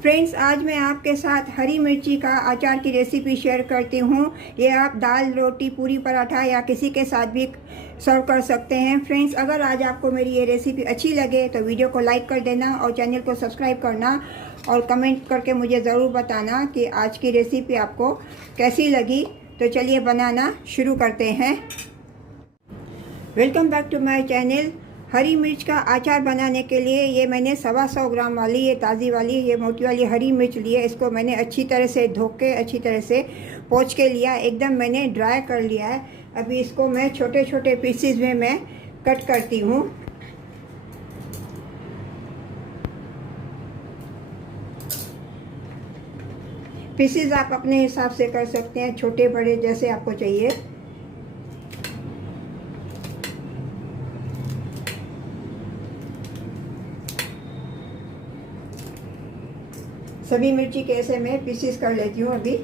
Friends, आज मैं आपके साथ हरी मिर्ची का अचार की रेसिपी शेयर करती हूँ। ये आप दाल, रोटी, पूरी, पराठा या किसी के साथ भी सर्व कर सकते हैं। फ्रेंड्स, अगर आज आपको मेरी ये रेसिपी अच्छी लगे तो वीडियो को लाइक कर देना और चैनल को सब्सक्राइब करना और कमेंट करके मुझे ज़रूर बताना कि आज की रेसिपी आपको कैसी लगी। तो चलिए बनाना शुरू करते हैं। Welcome back to my channel. हरी मिर्च का अचार बनाने के लिए ये मैंने 125 ग्राम वाली, ये ताज़ी वाली, ये मोटी वाली हरी मिर्च ली है। इसको मैंने अच्छी तरह से धो के अच्छी तरह से पोंछ के लिया, एकदम मैंने ड्राई कर लिया है। अभी इसको मैं छोटे छोटे पीसेस में मैं कट करती हूँ। पीसेस आप अपने हिसाब से कर सकते हैं, छोटे बड़े जैसे आपको चाहिए। सभी मिर्ची के ऐसे मैं पीसेस कर लेती हूँ अभी।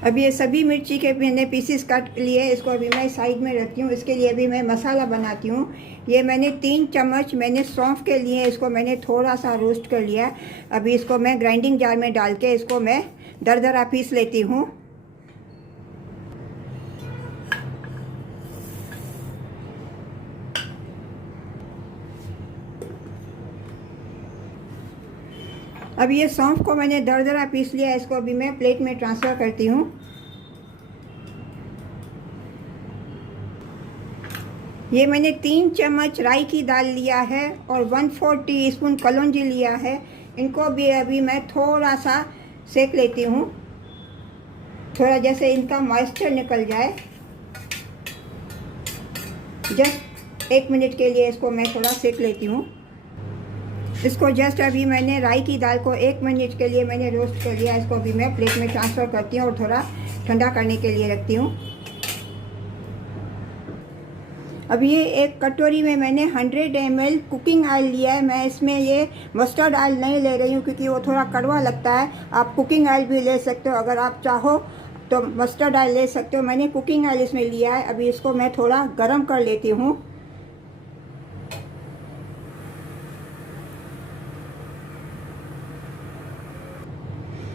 अभी ये सभी मिर्ची के मैंने पीसेस काट लिए, इसको अभी मैं साइड में रखती हूँ। इसके लिए अभी मैं मसाला बनाती हूँ। ये मैंने 3 चम्मच मैंने सौंफ के लिए, इसको मैंने थोड़ा सा रोस्ट कर लिया। अभी इसको मैं ग्राइंडिंग जार में डाल के इसको मैं दरदरा पीस लेती हूँ। अब ये सौंफ को मैंने दरदरा पीस लिया, इसको अभी मैं प्लेट में ट्रांसफ़र करती हूँ। ये मैंने 3 चम्मच राई की दाल लिया है और 1/4 टीस्पून कलौंजी लिया है। इनको भी अभी मैं थोड़ा सा सेक लेती हूँ, थोड़ा जैसे इनका मॉइस्चर निकल जाए। जस्ट 1 मिनट के लिए इसको मैं थोड़ा सेक लेती हूँ। इसको जस्ट अभी मैंने राई की दाल को 1 मिनट के लिए मैंने रोस्ट कर लिया। इसको अभी मैं प्लेट में ट्रांसफ़र करती हूँ और थोड़ा ठंडा करने के लिए रखती हूँ। अब ये एक कटोरी में मैंने 100 ml कुकिंग ऑयल लिया है। मैं इसमें ये मस्टर्ड ऑयल नहीं ले रही हूँ क्योंकि वो थोड़ा कड़वा लगता है। आप कुकिंग ऑयल भी ले सकते हो, अगर आप चाहो तो मस्टर्ड ऑयल ले सकते हो। मैंने कुकिंग ऑयल इसमें लिया है। अभी इसको मैं थोड़ा गर्म कर लेती हूँ।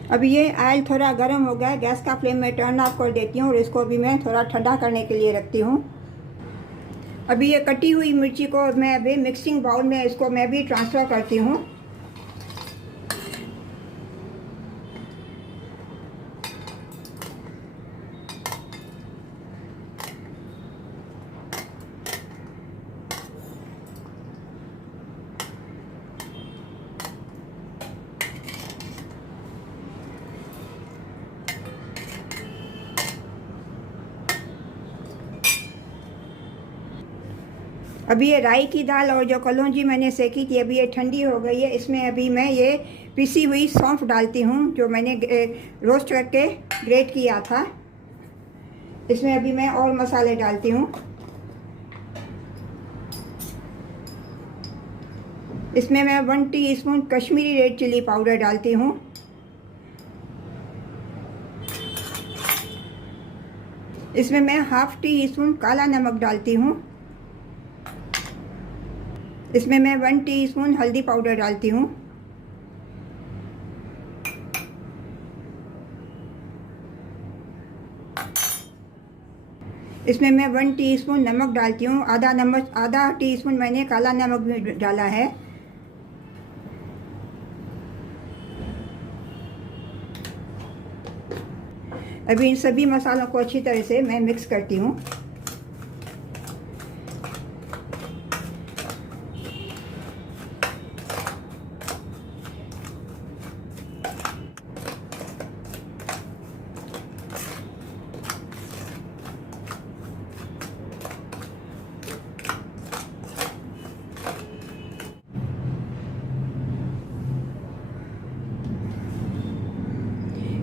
अभी ये ऑयल थोड़ा गर्म हो गया है, गैस का फ्लेम में टर्न ऑफ कर देती हूँ और इसको भी मैं थोड़ा ठंडा करने के लिए रखती हूँ। अभी ये कटी हुई मिर्ची को मैं अभी मिक्सिंग बाउल में इसको मैं भी ट्रांसफ़र करती हूँ। अभी ये राई की दाल और जो कलौंजी मैंने सेकी थी, अभी ये ठंडी हो गई है। इसमें अभी मैं ये पिसी हुई सौंफ डालती हूँ जो मैंने रोस्ट करके ग्रेट किया था। इसमें अभी मैं और मसाले डालती हूँ। इसमें मैं 1 teaspoon Kashmiri red chilli powder डालती हूँ। इसमें मैं 1/2 टीस्पून काला नमक डालती हूँ। इसमें मैं 1 टीस्पून हल्दी पाउडर डालती हूँ। इसमें मैं 1 टीस्पून नमक डालती हूँ। आधा टीस्पून मैंने काला नमक भी डाला है। अभी इन सभी मसालों को अच्छी तरह से मैं मिक्स करती हूँ।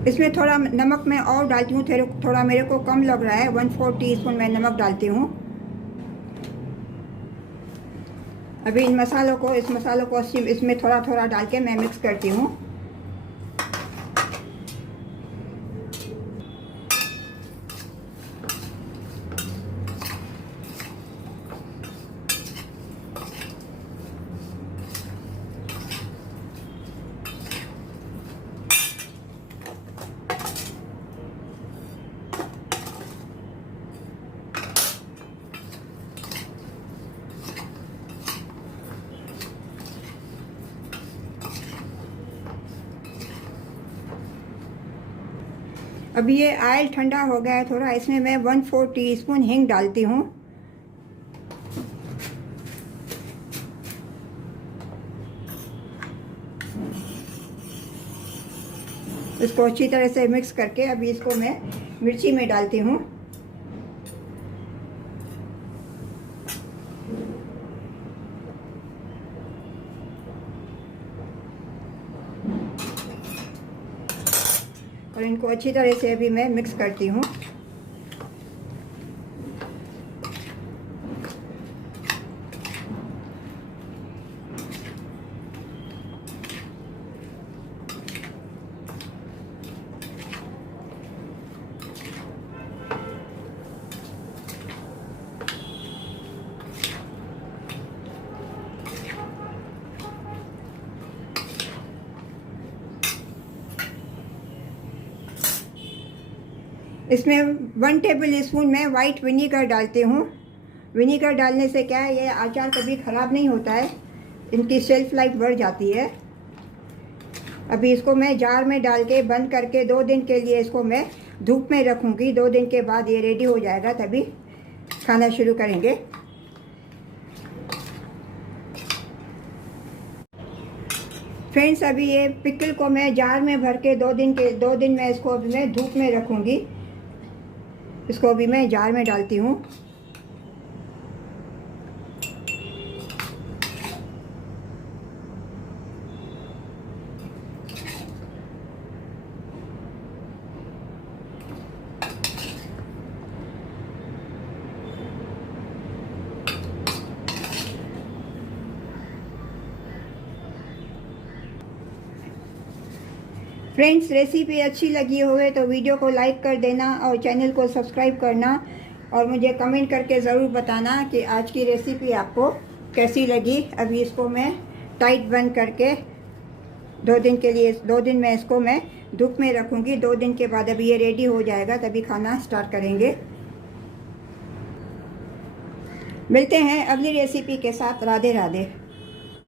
इसमें थोड़ा नमक मैं और डालती हूँ, थोड़ा मेरे को कम लग रहा है, 1/4 टीस्पून मैं नमक डालती हूँ। अभी इस मसालों को इसमें थोड़ा थोड़ा डाल के मैं मिक्स करती हूँ। अभी ये ऑयल ठंडा हो गया है थोड़ा, इसमें मैं 1/4 टीस्पून हींग डालती हूँ। इसको अच्छी तरह से मिक्स करके अभी इसको मैं मिर्ची में डालती हूँ। और इनको अच्छी तरह से अभी मैं मिक्स करती हूँ। इसमें 1 टेबल स्पून मैं वाइट विनीगर डालती हूँ। विनीगर डालने से क्या है, ये अचार कभी ख़राब नहीं होता है, इनकी शेल्फ लाइफ बढ़ जाती है। अभी इसको मैं जार में डाल के बंद करके 2 दिन के लिए इसको मैं धूप में रखूँगी। 2 दिन के बाद ये रेडी हो जाएगा, तभी खाना शुरू करेंगे। फ्रेंड्स, अभी ये पिकल को मैं जार में भर के 2 दिन मैं इसको अभी मैं धूप में रखूँगी। इसको अभी मैं जार में डालती हूँ। फ्रेंड्स, रेसिपी अच्छी लगी होवे तो वीडियो को लाइक कर देना और चैनल को सब्सक्राइब करना, और मुझे कमेंट करके ज़रूर बताना कि आज की रेसिपी आपको कैसी लगी। अभी इसको मैं टाइट बंद करके 2 दिन मैं इसको मैं धूप में रखूँगी। 2 दिन के बाद अभी ये रेडी हो जाएगा, तभी खाना स्टार्ट करेंगे। मिलते हैं अगली रेसिपी के साथ। राधे राधे।